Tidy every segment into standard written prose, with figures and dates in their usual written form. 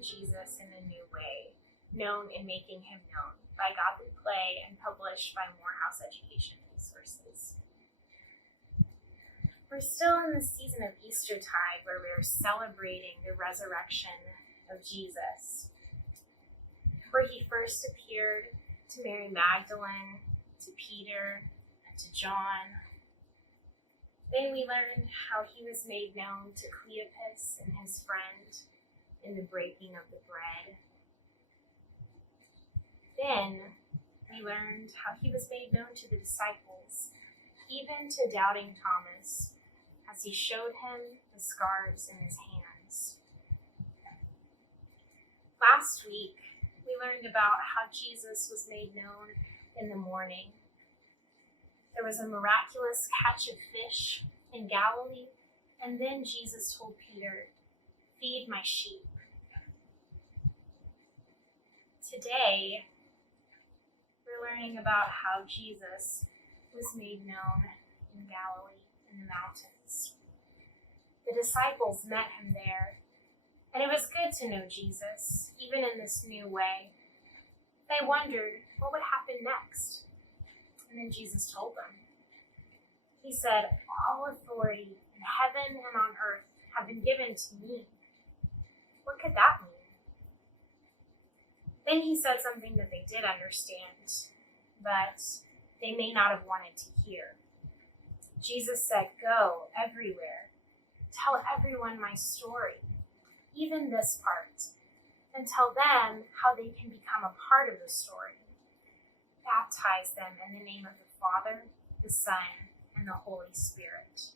Jesus in a new way, known and making him known by Godly Play and published by Morehouse Education Resources. We're still in the season of Eastertide where we're celebrating the resurrection of Jesus, where he first appeared to Mary Magdalene, to Peter, and to John. Then we learned how he was made known to Cleopas and his friend in the breaking of the bread. Then we learned how he was made known to the disciples, even to doubting Thomas, as he showed him the scars in his hands. Last week, we learned about how Jesus was made known in the morning. There was a miraculous catch of fish in Galilee, and then Jesus told Peter, "Feed my sheep." Today, we're learning about how Jesus was made known in Galilee, in the mountains. The disciples met him there, and it was good to know Jesus, even in this new way. They wondered what would happen next. And then Jesus told them. He said, "All authority in heaven and on earth have been given to me." What could that mean? Then he said something that they did understand, but they may not have wanted to hear. Jesus said, "Go everywhere, tell everyone my story, even this part, and tell them how they can become a part of the story. Baptize them in the name of the Father, the Son, and the Holy Spirit."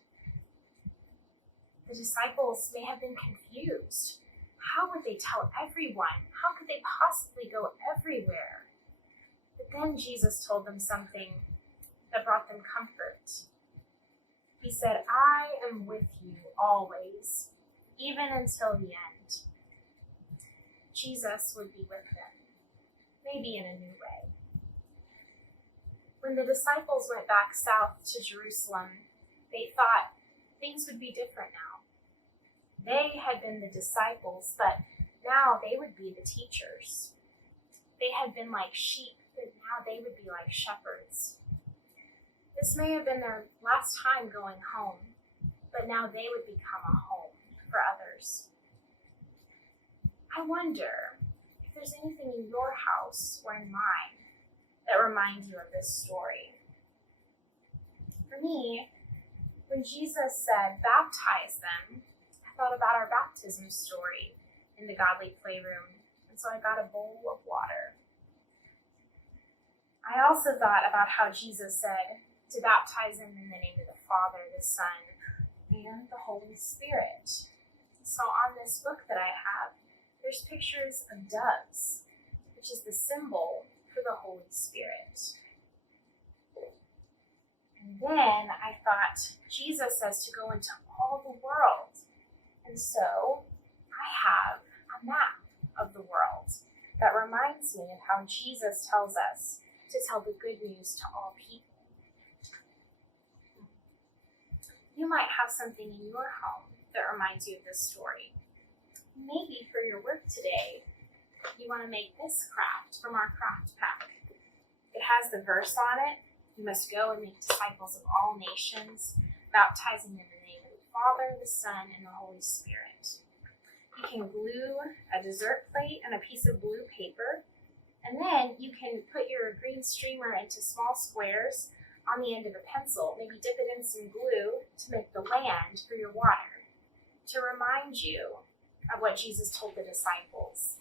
The disciples may have been confused. How would they tell everyone? How could they possibly go everywhere? But then Jesus told them something that brought them comfort. He said, "I am with you always, even until the end." Jesus would be with them, maybe in a new way. When the disciples went back south to Jerusalem, they thought things would be different now. They had been the disciples, but now they would be the teachers. They had been like sheep, but now they would be like shepherds. This may have been their last time going home, but now they would become a home for others. I wonder if there's anything in your house or in mine that reminds you of this story. For me, when Jesus said, "Baptize them," I thought about our baptism story in the Godly Playroom, and so I got a bowl of water. I also thought about how Jesus said to baptize them in the name of the Father, the Son, and the Holy Spirit. So on this book that I have, there's pictures of doves, which is the symbol for the Holy Spirit. And then I thought, Jesus says to go into all the world. And so I have a map of the world that reminds me of how Jesus tells us to tell the good news to all people. You might have something in your home that reminds you of this story. Maybe for your work today, you want to make this craft from our craft pack. It has the verse on it. You must go and make disciples of all nations, baptizing them in the name of the Father, the Son, and the Holy Spirit. You can glue a dessert plate and a piece of blue paper, and then you can put your green streamer into small squares on the end of a pencil. Maybe dip it in some glue to make the land for your water, to remind you of what Jesus told the disciples